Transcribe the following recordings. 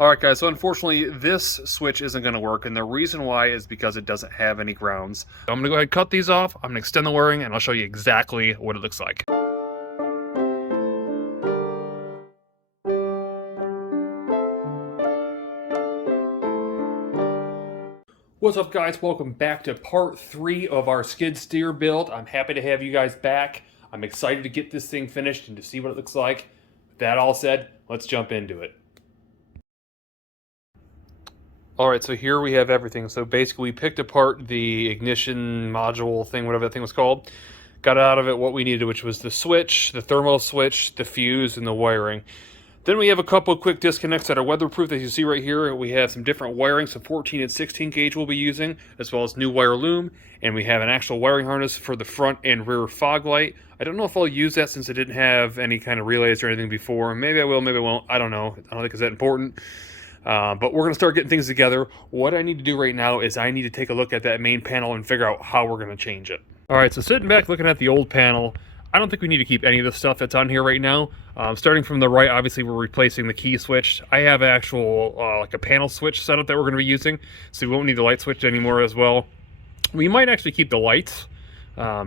Alright guys, so unfortunately this switch isn't going to work, and the reason why is because it doesn't have any grounds. So I'm going to go ahead and cut these off, I'm going to extend the wiring, and I'll show you exactly what it looks like. What's up guys, welcome back to part 3 of our skid steer build. I'm happy to have you guys back. I'm excited to get this thing finished and to see what it looks like. With that all said, let's jump into it. Alright, so here we have everything. So basically we picked apart the ignition module thing, whatever that thing was called. Got out of it what we needed, which was the switch, the thermal switch, the fuse, and the wiring. Then we have a couple of quick disconnects that are weatherproof. As you see right here, we have some different wiring, some 14 and 16 gauge we'll be using, as well as new wire loom, and we have an actual wiring harness for the front and rear fog light. I don't know if I'll use that since I didn't have any kind of relays or anything before. Maybe I will, maybe I won't. I don't know. I don't think it's that important. But we're going to start getting things together. What I need to do right now is I need to take a look at that main panel and figure out how we're going to change it. Alright, so sitting back looking at the old panel, I don't think we need to keep any of the stuff that's on here right now. Starting from the right, obviously we're replacing the key switch. I have actual, like a panel switch setup that we're going to be using, so we won't need the light switch anymore as well. We might actually keep the lights,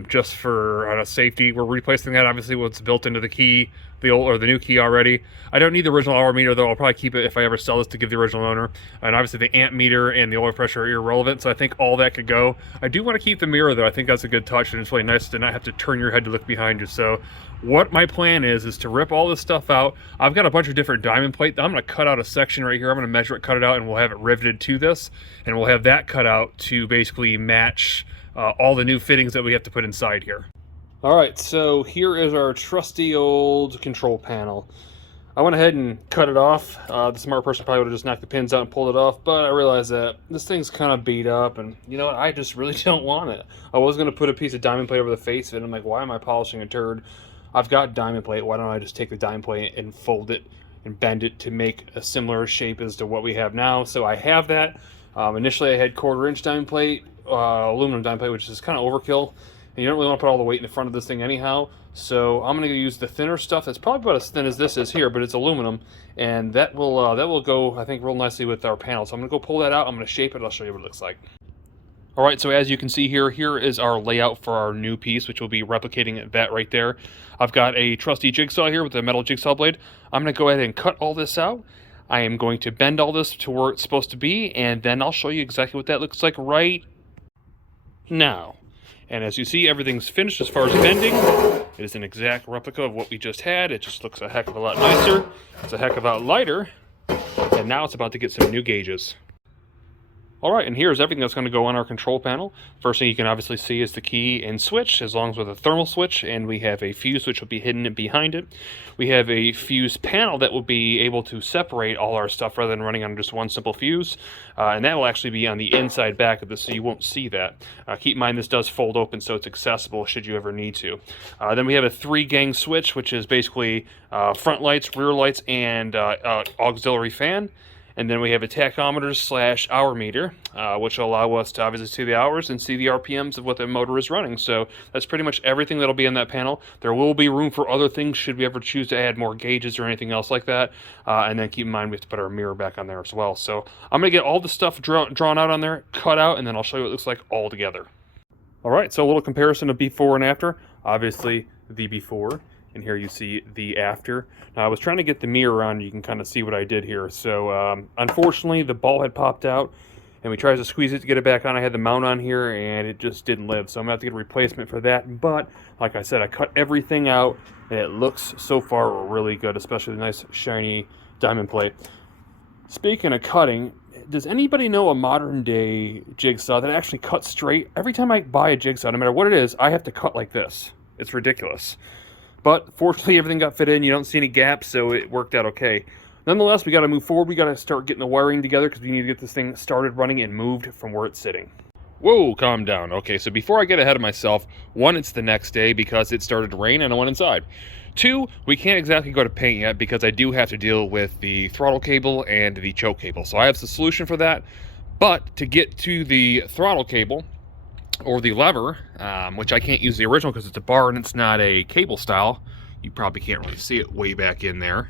just for safety. We're replacing that, obviously, what's built into the key, the old or the new key already. I don't need the original hour meter, though. I'll probably keep it if I ever sell this to give the original owner. And obviously the amp meter and the oil pressure are irrelevant, so I think all that could go. I do want to keep the mirror, though. I think that's a good touch, and it's really nice to not have to turn your head to look behind you. So what my plan is to rip all this stuff out. I've got a bunch of different diamond plate. I'm going to cut out a section right here. I'm going to measure it, cut it out, and we'll have it riveted to this. And we'll have that cut out to basically match all the new fittings that we have to put inside here. Alright, so here is our trusty old control panel. I went ahead and cut it off. The smart person probably would have just knocked the pins out and pulled it off, but I realized that this thing's kind of beat up, and you know what, I just really don't want it. I was going to put a piece of diamond plate over the face of it, and I'm like, why am I polishing a turd? I've got diamond plate, why don't I just take the diamond plate and fold it and bend it to make a similar shape as to what we have now? So I have that. Initially I had 1/4 inch diamond plate, aluminum diamond plate, which is kind of overkill. And you don't really want to put all the weight in the front of this thing anyhow. So I'm going to use the thinner stuff. That's probably about as thin as this is here, but it's aluminum. And that will go, I think, real nicely with our panel. So I'm going to go pull that out. I'm going to shape it. I'll show you what it looks like. All right, so as you can see here, here is our layout for our new piece, which will be replicating that right there. I've got a trusty jigsaw here with a metal jigsaw blade. I'm going to go ahead and cut all this out. I am going to bend all this to where it's supposed to be, and then I'll show you exactly what that looks like right now. And as you see, everything's finished as far as bending. It is an exact replica of what we just had. It just looks a heck of a lot nicer. It's a heck of a lot lighter. And now it's about to get some new gauges. Alright, and here's everything that's going to go on our control panel. First thing you can obviously see is the key and switch, as long as with a thermal switch, and we have a fuse which will be hidden behind it. We have a fuse panel that will be able to separate all our stuff rather than running on just one simple fuse, and that will actually be on the inside back of this, so you won't see that. Keep in mind this does fold open, so it's accessible should you ever need to. Then we have a 3-gang switch, which is basically front lights, rear lights, and auxiliary fan. And then we have a tachometer / hour meter, which will allow us to obviously see the hours and see the RPMs of what the motor is running. So that's pretty much everything that'll be in that panel. There will be room for other things should we ever choose to add more gauges or anything else like that. And then keep in mind we have to put our mirror back on there as well. So I'm going to get all the stuff drawn out on there, cut out, and then I'll show you what it looks like all together. All right, so a little comparison of before and after. Obviously the before. And here you see the after. Now I was trying to get the mirror on, you can kind of see what I did here. So unfortunately the ball had popped out and we tried to squeeze it to get it back on. I had the mount on here and it just didn't live. So I'm gonna have to get a replacement for that. But like I said, I cut everything out and it looks so far really good, especially the nice shiny diamond plate. Speaking of cutting, does anybody know a modern day jigsaw that actually cuts straight? Every time I buy a jigsaw, no matter what it is, I have to cut like this. It's ridiculous. But fortunately, everything got fit in. You don't see any gaps, so it worked out okay. Nonetheless, we got to move forward. We got to start getting the wiring together because we need to get this thing started running and moved from where it's sitting. Whoa, calm down. Okay, so before I get ahead of myself, 1, it's the next day because it started to rain and I went inside. 2, we can't exactly go to paint yet because I do have to deal with the throttle cable and the choke cable. So I have the solution for that. But to get to the throttle cable, or the lever, which I can't use the original because it's a bar and it's not a cable style. You probably can't really see it way back in there.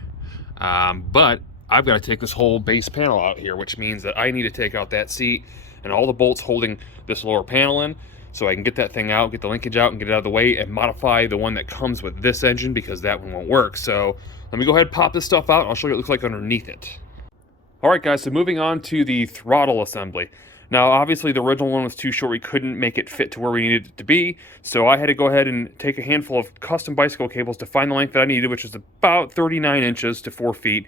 But I've got to take this whole base panel out here, which means that I need to take out that seat and all the bolts holding this lower panel in, so I can get that thing out, get the linkage out, and get it out of the way, and modify the one that comes with this engine, because that one won't work. So let me go ahead and pop this stuff out, and I'll show you what it looks like underneath it. Alright guys, so moving on to the throttle assembly. Now obviously the original one was too short, we couldn't make it fit to where we needed it to be, so I had to go ahead and take a handful of custom bicycle cables to find the length that I needed, which is about 39 inches to 4 feet.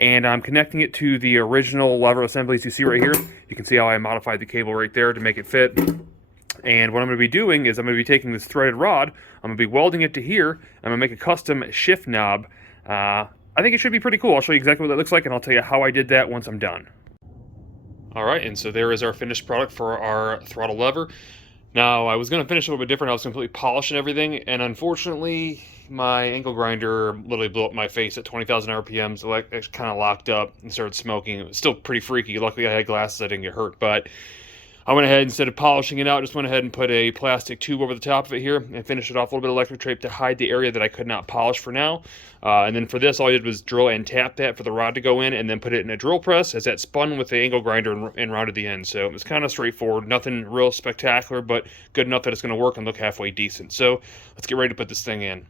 And I'm connecting it to the original lever assemblies you see right here. You can see how I modified the cable right there to make it fit. And what I'm going to be doing is I'm going to be taking this threaded rod, I'm going to be welding it to here, I'm going to make a custom shift knob. I think it should be pretty cool. I'll show you exactly what that looks like, and I'll tell you how I did that once I'm done. Alright, and so there is our finished product for our throttle lever. Now, I was going to finish it a little bit different. I was completely polishing everything, and unfortunately, my angle grinder literally blew up my face at 20,000 RPM, so it kind of locked up and started smoking. It was still pretty freaky. Luckily, I had glasses, I didn't get hurt, but I went ahead, instead of polishing it out, just went ahead and put a plastic tube over the top of it here and finished it off a little bit of electric tape to hide the area that I could not polish for now. And then for this, all I did was drill and tap that for the rod to go in, and then put it in a drill press as that spun with the angle grinder and rounded the end. So it was kind of straightforward, nothing real spectacular, but good enough that it's going to work and look halfway decent. So let's get ready to put this thing in.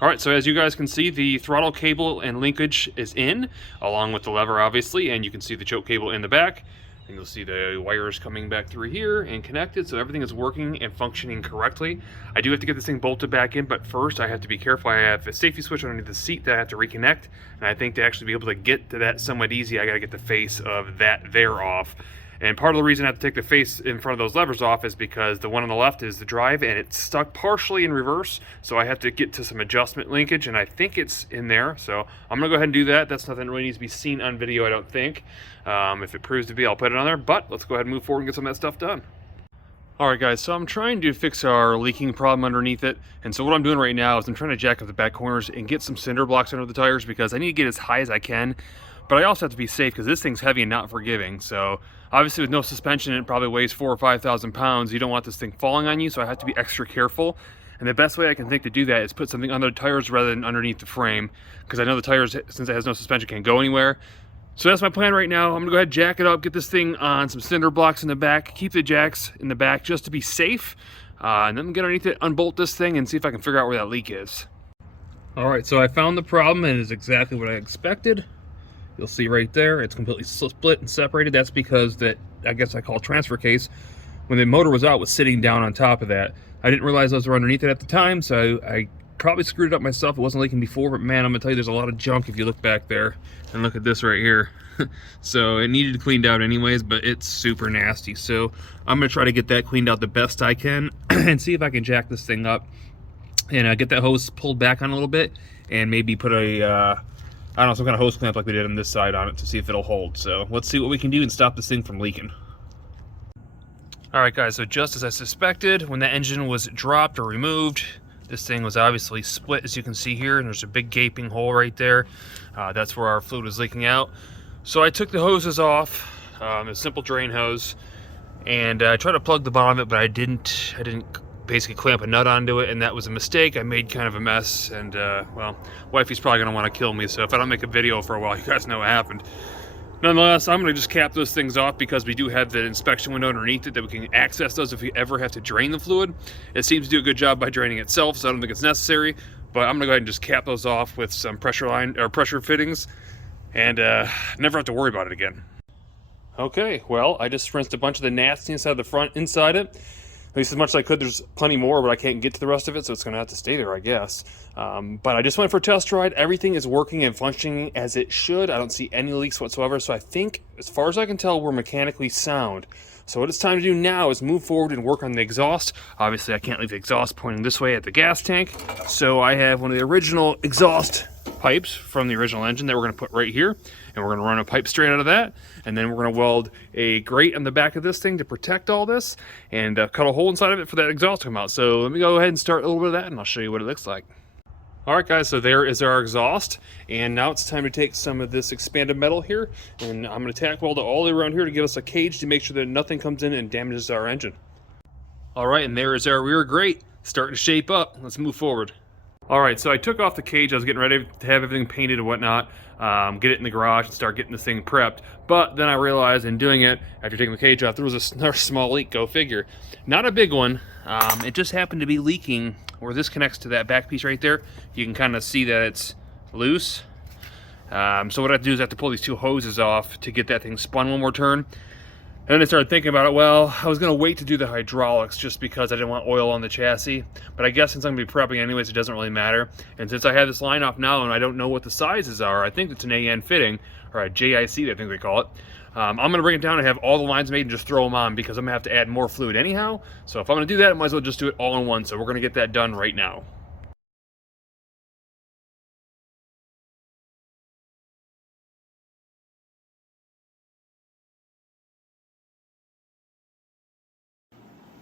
Alright, so as you guys can see, the throttle cable and linkage is in, along with the lever obviously, and you can see the choke cable in the back. And you'll see the wires coming back through here and connected, so everything is working and functioning correctly. I do have to get this thing bolted back in, but first I have to be careful. I have a safety switch underneath the seat that I have to reconnect, and I think to actually be able to get to that somewhat easy, I gotta get the face of that there off. And part of the reason I have to take the face in front of those levers off is because the one on the left is the drive, and it's stuck partially in reverse, so I have to get to some adjustment linkage, and I think it's in there, so I'm gonna go ahead and do that. That's nothing that really needs to be seen on video, I don't think. If it proves to be, I'll put it on there, but let's go ahead and move forward and get some of that stuff done. Alright guys, so I'm trying to fix our leaking problem underneath it, and so what I'm doing right now is I'm trying to jack up the back corners and get some cinder blocks under the tires, because I need to get as high as I can, but I also have to be safe because this thing's heavy and not forgiving. So obviously with no suspension, it probably weighs 4,000 or 5,000 pounds. You don't want this thing falling on you, so I have to be extra careful. And the best way I can think to do that is put something under the tires rather than underneath the frame, because I know the tires, since it has no suspension, can't go anywhere. So that's my plan right now. I'm gonna go ahead and jack it up, get this thing on some cinder blocks in the back, keep the jacks in the back just to be safe, and then get underneath it, unbolt this thing, and see if I can figure out where that leak is. Alright, so I found the problem, and it is exactly what I expected. You'll see right there, it's completely split and separated. That's because that, I guess I call transfer case, when the motor was out, was sitting down on top of that. I didn't realize those were underneath it at the time, so I probably screwed it up myself. It wasn't leaking before, but man, I'm gonna tell you, there's a lot of junk if you look back there. And look at this right here. So it needed cleaned out anyways, but it's super nasty. So I'm gonna try to get that cleaned out the best I can and see if I can jack this thing up and get that hose pulled back on a little bit, and maybe put a I don't know, some kind of hose clamp like we did on this side on it to see if it'll hold. So let's see what we can do and stop this thing from leaking. Alright guys, so just as I suspected, when the engine was dropped or removed, this thing was obviously split, as you can see here, and there's a big gaping hole right there. That's where our fluid was leaking out. So I took the hoses off, a simple drain hose, and I tried to plug the bottom of it, but I didn't basically clamp a nut onto it, and that was a mistake. I made kind of a mess, and well, wifey's probably gonna want to kill me, so if I don't make a video for a while, you guys know what happened. Nonetheless, I'm gonna just cap those things off, because we do have the inspection window underneath it that we can access those if we ever have to drain the fluid. It seems to do a good job by draining itself, so I don't think it's necessary, but I'm gonna go ahead and just cap those off with some pressure line or pressure fittings, and never have to worry about it again. Okay, well, I just rinsed a bunch of the nastiness out of the front inside it. At least as much as I could. There's plenty more, but I can't get to the rest of it, so it's going to have to stay there, I guess. But I just went for a test ride. Everything is working and functioning as it should. I don't see any leaks whatsoever, so I think, as far as I can tell, we're mechanically sound. So what it's time to do now is move forward and work on the exhaust. Obviously, I can't leave the exhaust pointing this way at the gas tank, so I have one of the original exhaust pipes from the original engine that we're going to put right here, and we're going to run a pipe straight out of that, and then we're going to weld a grate on the back of this thing to protect all this, and cut a hole inside of it for that exhaust to come out. So let me go ahead and start a little bit of that, and I'll show you what it looks like. Alright guys, so there is our exhaust, and now it's time to take some of this expanded metal here, and I'm going to tack weld it all the way around here to give us a cage to make sure that nothing comes in and damages our engine. Alright, and there is our rear grate, starting to shape up. Let's move forward. All right, so I took off the cage. I was getting ready to have everything painted and whatnot, get it in the garage and start getting this thing prepped. But then I realized in doing it, after taking the cage off, there was another small leak, go figure. Not a big one. It just happened to be leaking where this connects to that back piece right there. You can kind of see that it's loose. So what I have to do is I have to pull these two hoses off to get that thing spun one more turn. And then I started thinking about it. Well, I was going to wait to do the hydraulics just because I didn't want oil on the chassis. But I guess since I'm going to be prepping anyways, it doesn't really matter. And since I have this line off now and I don't know what the sizes are, I think it's an AN fitting, or a JIC, I think they call it. I'm going to bring it down and have all the lines made and just throw them on because I'm going to have to add more fluid anyhow. So if I'm going to do that, I might as well just do it all in one. So we're going to get that done right now.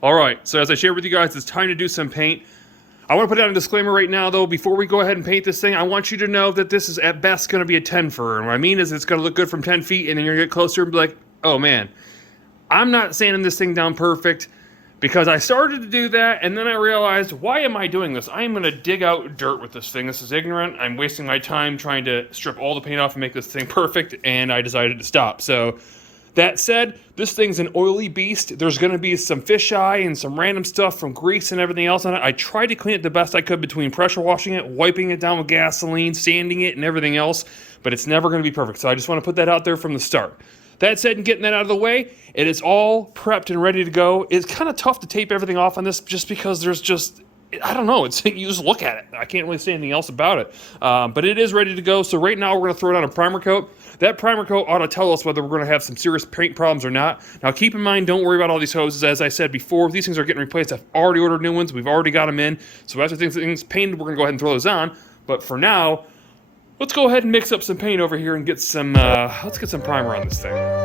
All right, so as I shared with you guys, it's time to do some paint. I want to put out a disclaimer right now, though, before we go ahead and paint this thing. I want you to know that this is at best going to be a 10 fur. And what I mean is it's going to look good from 10 feet, and then you're going to get closer and be like, oh man, I'm not sanding this thing down perfect, because I started to do that, and then I realized, why am I doing this? I am going to dig out dirt with this thing. This is ignorant. I'm wasting my time trying to strip all the paint off and make this thing perfect, and I decided to stop. So that said, this thing's an oily beast. There's going to be some fisheye and some random stuff from grease and everything else on it. I tried to clean it the best I could between pressure washing it, wiping it down with gasoline, sanding it, and everything else, but it's never going to be perfect. So I just want to put that out there from the start. That said, and getting that out of the way, it is all prepped and ready to go. It's kind of tough to tape everything off on this just because there's just, I don't know, it's you just look at it. I can't really say anything else about it. But it is ready to go. So right now we're going to throw down a primer coat. That primer coat ought to tell us whether we're going to have some serious paint problems or not. Now keep in mind, don't worry about all these hoses. As I said before, these things are getting replaced. I've already ordered new ones. We've already got them in. So after things painted, we're going to go ahead and throw those on. But for now, let's go ahead and mix up some paint over here and get some, let's get some primer on this thing.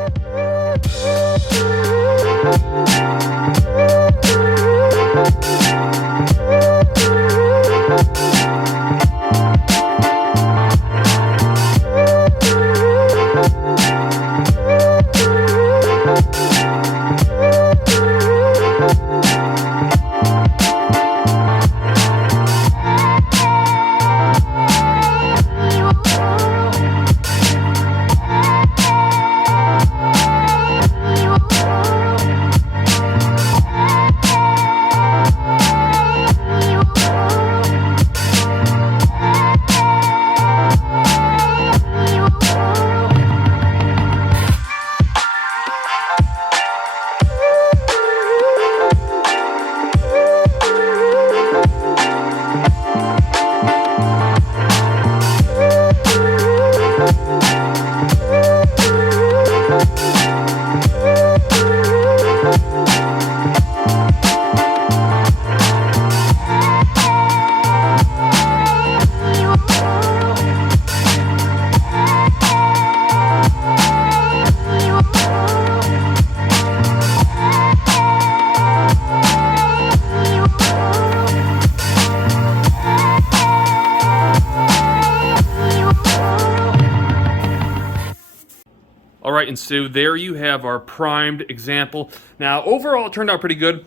All right, and so there you have our primed example. Now, overall, it turned out pretty good.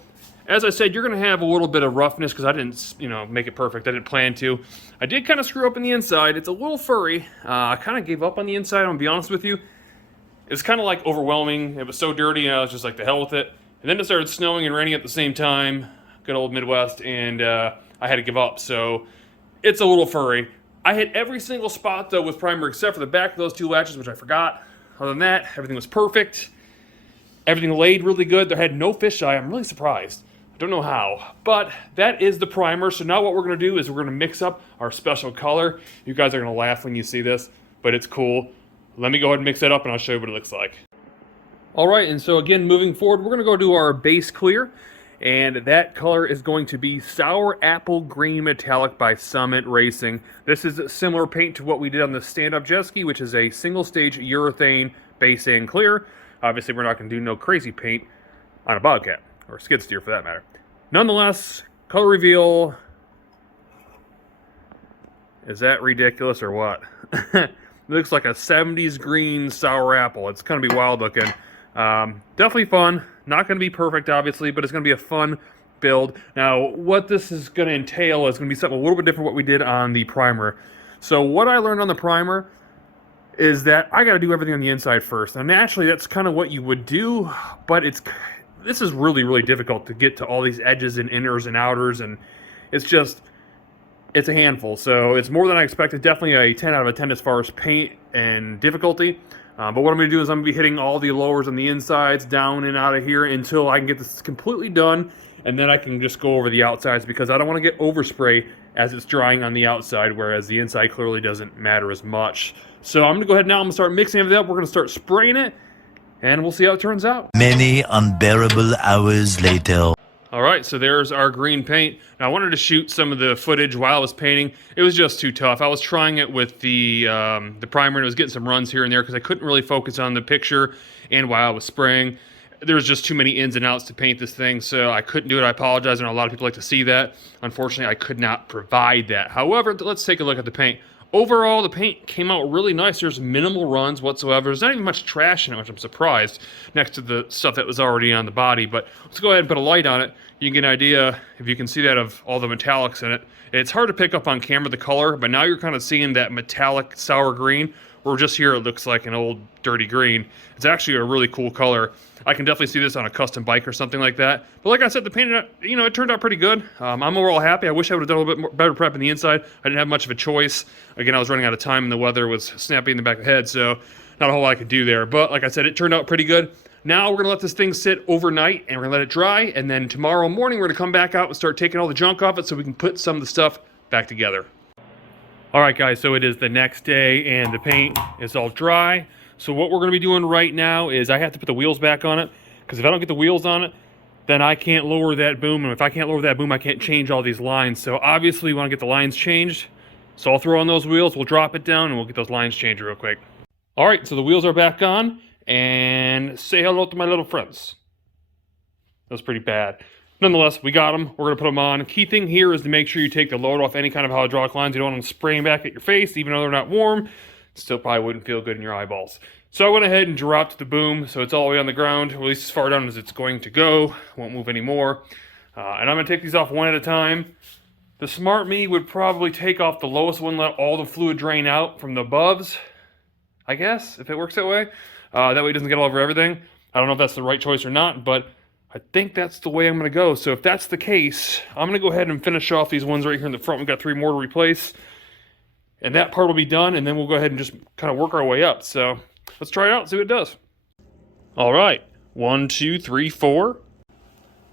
As I said, you're going to have a little bit of roughness because I didn't, make it perfect. I didn't plan to. I did kind of screw up in the inside. It's a little furry. I kind of gave up on the inside, I'm going to be honest with you. It was kind of like overwhelming. It was so dirty, and I was just like, the hell with it. And then it started snowing and raining at the same time. Good old Midwest, and I had to give up. So it's a little furry. I hit every single spot, though, with primer except for the back of those two latches, which I forgot. Other than that, everything was perfect. Everything laid really good. There had no fisheye. I'm really surprised. I don't know how. But that is the primer. So now what we're going to do is we're going to mix up our special color. You guys are going to laugh when you see this, but it's cool. Let me go ahead and mix that up, and I'll show you what it looks like. All right, and so again, moving forward, we're going to go do our base clear. And that color is going to be Sour Apple Green Metallic by Summit Racing. This is a similar paint to what we did on the stand-up jet ski, which is a single-stage urethane base and clear. Obviously, we're not going to do no crazy paint on a Bobcat, or a skid steer for that matter. Nonetheless, color reveal. Is that ridiculous or what? It looks like a 70s green sour apple. It's going to be wild looking. Definitely fun. Not going to be perfect, obviously, but it's going to be a fun build. Now, what this is going to entail is going to be something a little bit different from what we did on the primer. So what I learned on the primer is that I got to do everything on the inside first. Now, naturally, that's kind of what you would do, but this is really, really difficult to get to all these edges and inners and outers, and it's a handful. So it's more than I expected. Definitely a 10 out of a 10 as far as paint and difficulty. But what I'm going to do is I'm going to be hitting all the lowers on the insides, down and out of here, until I can get this completely done, and then I can just go over the outsides, because I don't want to get overspray as it's drying on the outside, whereas the inside clearly doesn't matter as much. So I'm going to go ahead now, I'm going to start mixing everything up, we're going to start spraying it, and we'll see how it turns out. Many unbearable hours later. All right, so there's our green paint. Now, I wanted to shoot some of the footage while I was painting. It was just too tough. I was trying it with the primer, and it was getting some runs here and there because I couldn't really focus on the picture and while I was spraying. There was just too many ins and outs to paint this thing, so I couldn't do it. I apologize, and a lot of people like to see that. Unfortunately, I could not provide that. However, let's take a look at the paint. Overall, the paint came out really nice. There's minimal runs whatsoever. There's not even much trash in it, which I'm surprised, next to the stuff that was already on the body. But let's go ahead and put a light on it. You can get an idea, if you can see that, of all the metallics in it. It's hard to pick up on camera, the color, but now you're kind of seeing that metallic sour green, where just here it looks like an old dirty green. It's actually a really cool color. I can definitely see this on a custom bike or something like that. But like I said, the paint, it turned out pretty good. I'm overall happy. I wish I would have done a little bit more, better prep on the inside. I didn't have much of a choice. Again, I was running out of time and the weather was snappy in the back of the head, so not a whole lot I could do there. But like I said, it turned out pretty good. Now we're going to let this thing sit overnight and we're going to let it dry. And then tomorrow morning, we're going to come back out and start taking all the junk off it so we can put some of the stuff back together. All right, guys, so it is the next day and the paint is all dry. So what we're going to be doing right now is I have to put the wheels back on it, because if I don't get the wheels on it, then I can't lower that boom. And if I can't lower that boom, I can't change all these lines. So obviously we want to get the lines changed. So I'll throw on those wheels, we'll drop it down, and we'll get those lines changed real quick. All right, so the wheels are back on, and say hello to my little friends. That was pretty bad. Nonetheless, we got them. We're going to put them on. Key thing here is to make sure you take the load off any kind of hydraulic lines. You don't want them spraying back at your face, even though they're not warm. Still probably wouldn't feel good in your eyeballs. So I went ahead and dropped the boom, so it's all the way on the ground, at least as far down as it's going to go. Won't move anymore. And I'm going to take these off one at a time. The smart me would probably take off the lowest one, let all the fluid drain out from the above, I guess, if it works that way. That way it doesn't get all over everything. I don't know if that's the right choice or not, but I think that's the way I'm going to go. So if that's the case, I'm going to go ahead and finish off these ones right here in the front. We've got 3 more to replace. And that part will be done, and then we'll go ahead and just kind of work our way up. So let's try it out and see what it does. All right. 1, 2, 3, 4,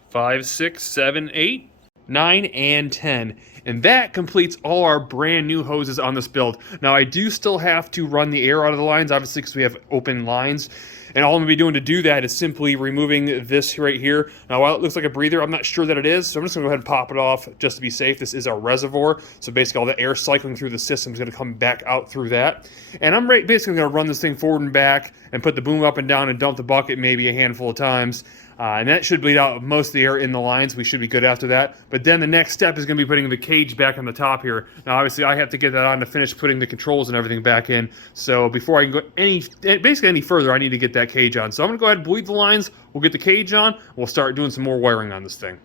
5, 6, 7, 8, 9, and 10. And that completes all our brand new hoses on this build. Now, I do still have to run the air out of the lines, obviously, because we have open lines. And all I'm going to be doing to do that is simply removing this right here. Now, while it looks like a breather, I'm not sure that it is, so I'm just going to go ahead and pop it off just to be safe. This is our reservoir, so basically all the air cycling through the system is going to come back out through that. And I'm basically going to run this thing forward and back and put the boom up and down and dump the bucket maybe a handful of times. And that should bleed out most of the air in the lines. We should be good after that. But then the next step is going to be putting the cage back on the top here. Now, obviously, I have to get that on to finish putting the controls and everything back in. So before I can go any further, I need to get that cage on. So I'm going to go ahead and bleed the lines. We'll get the cage on. We'll start doing some more wiring on this thing.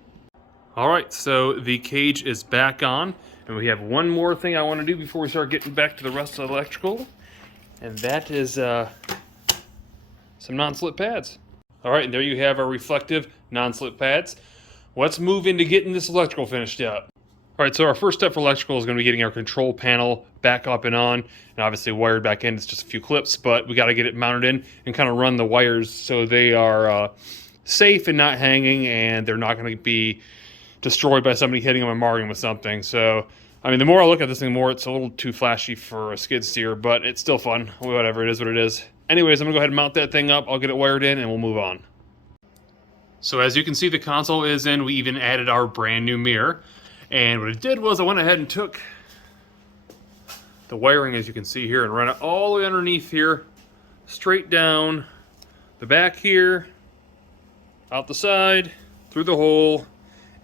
All right, so the cage is back on. And we have one more thing I want to do before we start getting back to the rest of the electrical. And that is some non-slip pads. All right, and there you have our reflective non-slip pads. Let's move into getting this electrical finished up. All right, so our first step for electrical is going to be getting our control panel back up and on, and obviously wired back in. It's just a few clips, but we got to get it mounted in and kind of run the wires so they are safe and not hanging, and they're not going to be destroyed by somebody hitting them and marring them with something. So, I mean, the more I look at this thing, the more it's a little too flashy for a skid steer, but it's still fun. Whatever, it is what it is. Anyways, I'm going to go ahead and mount that thing up. I'll get it wired in, and we'll move on. So as you can see, the console is in. We even added our brand new mirror. And what it did was I went ahead and took the wiring, as you can see here, and ran it all the way underneath here, straight down the back here, out the side, through the hole,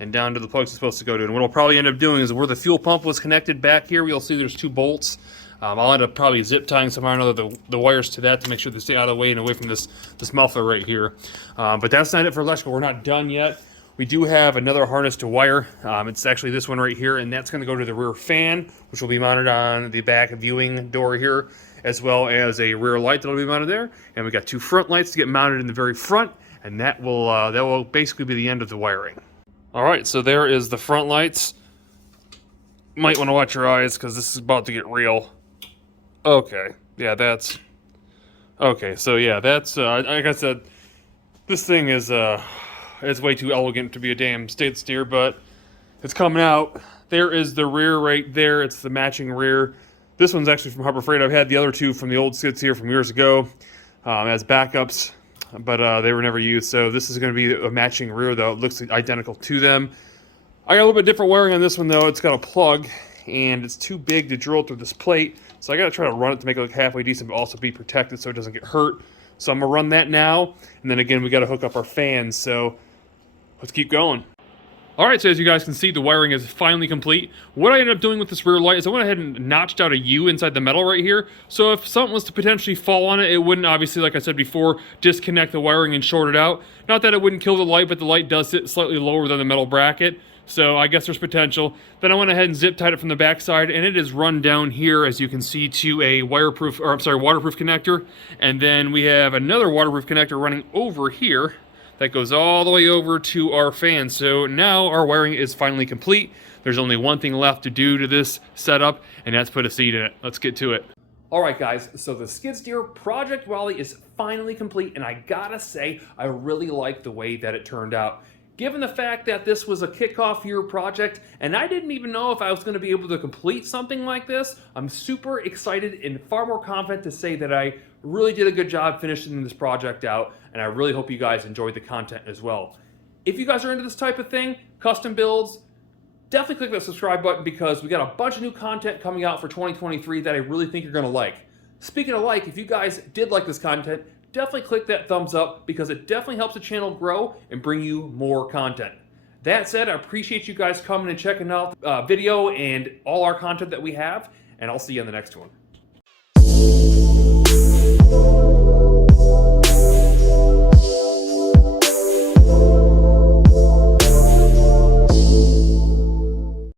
and down to the plugs it's supposed to go to. And what I'll probably end up doing is where the fuel pump was connected back here, you'll see there's 2 bolts. I'll end up probably zip tying somehow or another the wires to that to make sure they stay out of the way and away from this muffler right here. But that's not it for electrical. We're not done yet. We do have another harness to wire. It's actually this one right here, and that's going to go to the rear fan, which will be mounted on the back viewing door here, as well as a rear light that will be mounted there. And we got 2 front lights to get mounted in the very front, and that will basically be the end of the wiring. All right, so there is the front lights. Might want to watch your eyes because this is about to get real. Okay, yeah, that's okay. So yeah, that's like I said, this thing is it's way too elegant to be a damn skid steer, but it's coming out. There is the rear right there. It's the matching rear. This one's actually from Harbor Freight. I've had the other 2 from the old skid steer from years ago as backups, but they were never used. So this is going to be a matching rear, though. It looks identical to them. I got a little bit different wiring on this one, though. It's got a plug, and it's too big to drill through this plate. So I got to try to run it to make it look halfway decent, but also be protected so it doesn't get hurt. So I'm going to run that now. And then again, we got to hook up our fans. So let's keep going. All right, so as you guys can see, the wiring is finally complete. What I ended up doing with this rear light is I went ahead and notched out a U inside the metal right here. So if something was to potentially fall on it, it wouldn't, obviously, like I said before, disconnect the wiring and short it out. Not that it wouldn't kill the light, but the light does sit slightly lower than the metal bracket. So I guess there's potential. Then I went ahead and zip tied it from the backside, and it is run down here, as you can see, to a waterproof connector. And then we have another waterproof connector running over here that goes all the way over to our fan. So now our wiring is finally complete. There's only one thing left to do to this setup, and that's put a seat in it. Let's get to it. All right, guys, so the skid steer Project Wally is finally complete, and I gotta say, I really like the way that it turned out. Given the fact that this was a kickoff year project, and I didn't even know if I was going to be able to complete something like this, I'm super excited and far more confident to say that I really did a good job finishing this project out, and I really hope you guys enjoyed the content as well. If you guys are into this type of thing, custom builds, definitely click that subscribe button because we got a bunch of new content coming out for 2023 that I really think you're going to like. Speaking of like, if you guys did like this content, definitely click that thumbs up because it definitely helps the channel grow and bring you more content. That said, I appreciate you guys coming and checking out the video and all our content that we have, and I'll see you in the next one.